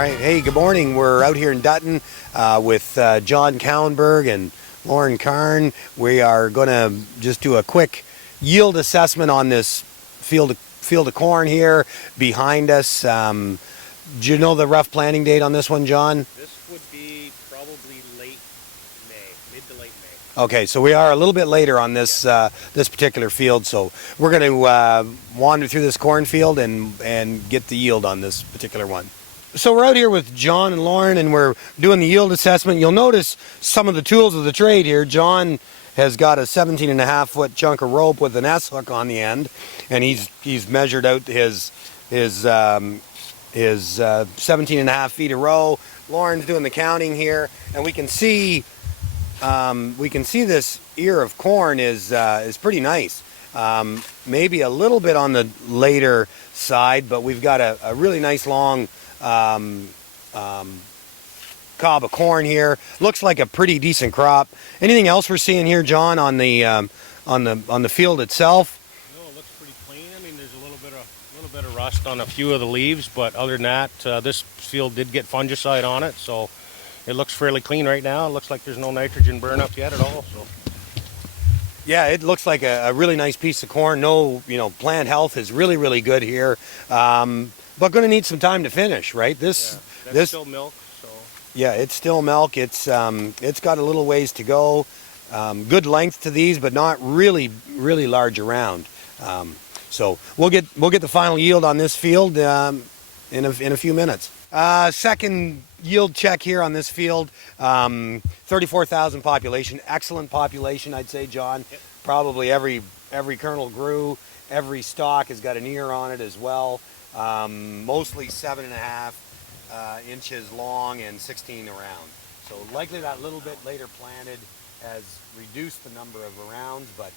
right, hey, good morning. We're out here in Dutton with John Couwenberg and Lauren Karn. We are going to just do a quick yield assessment on this field of corn here behind us. Do you know the rough planting date on this one, John? This would be probably late May, mid to late May. Okay, so we are a little bit later on this this particular field, so we're going to wander through this cornfield and get the yield on this particular one. So we're out here with John and Lauren, and we're doing the yield assessment. You'll notice some of the tools of the trade here. John has got a 17.5-foot chunk of rope with an S hook on the end, and he's measured out his 17.5 feet a row. Lauren's doing the counting here, and we can see this ear of corn is pretty nice. Maybe a little bit on the later side, but we've got a really nice long cob of corn here. Looks like a pretty decent crop. Anything else we're seeing here, John, on the field itself? No, it looks pretty clean. I mean, there's a little bit of rust on a few of the leaves, but other than that, this field did get fungicide on it, so it looks fairly clean right now. It looks like there's no nitrogen burn up yet at all. So yeah, it looks like a really nice piece of corn. No, plant health is really good here. But going to need some time to finish, right? This still milk, so yeah, it's still milk. It's got a little ways to go. Good length to these, but not really large around. So we'll get the final yield on this field in a few minutes. Second yield check here on this field. 34,000 population, excellent population, I'd say, John. Yep. Probably every kernel grew. Every stalk has got an ear on it as well. Mostly 7.5 inches long and 16 around. So likely that little bit later planted has reduced the number of arounds, but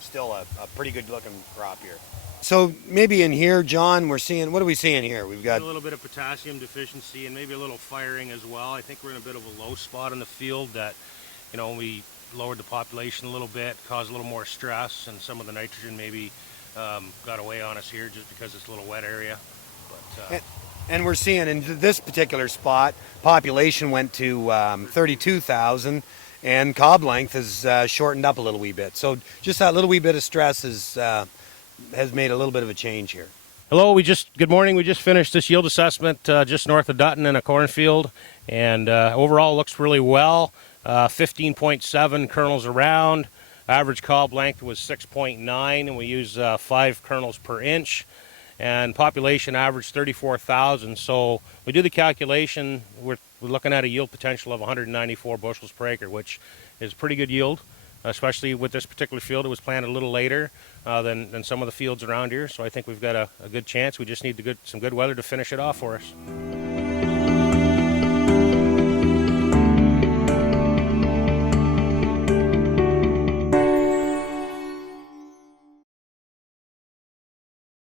still a pretty good looking crop here. So maybe in here, John, what are we seeing here? We've got a little bit of potassium deficiency and maybe a little firing as well. I think we're in a bit of a low spot in the field that, we lowered the population a little bit, caused a little more stress, and some of the nitrogen maybe got away on us here just because it's a little wet area. But, and we're seeing in this particular spot, population went to 32,000, and cob length has shortened up a little wee bit. So just that little wee bit of stress has made a little bit of a change here. Hello, good morning. We just finished this yield assessment just north of Dutton in a cornfield, and overall looks really well. 15.7 kernels around. Average cob length was 6.9, and we use 5 kernels per inch. And population averaged 34,000. So we do the calculation, we're looking at a yield potential of 194 bushels per acre, which is pretty good yield, especially with this particular field. It was planted a little later than some of the fields around here. So I think we've got a good chance. We just need some good weather to finish it off for us.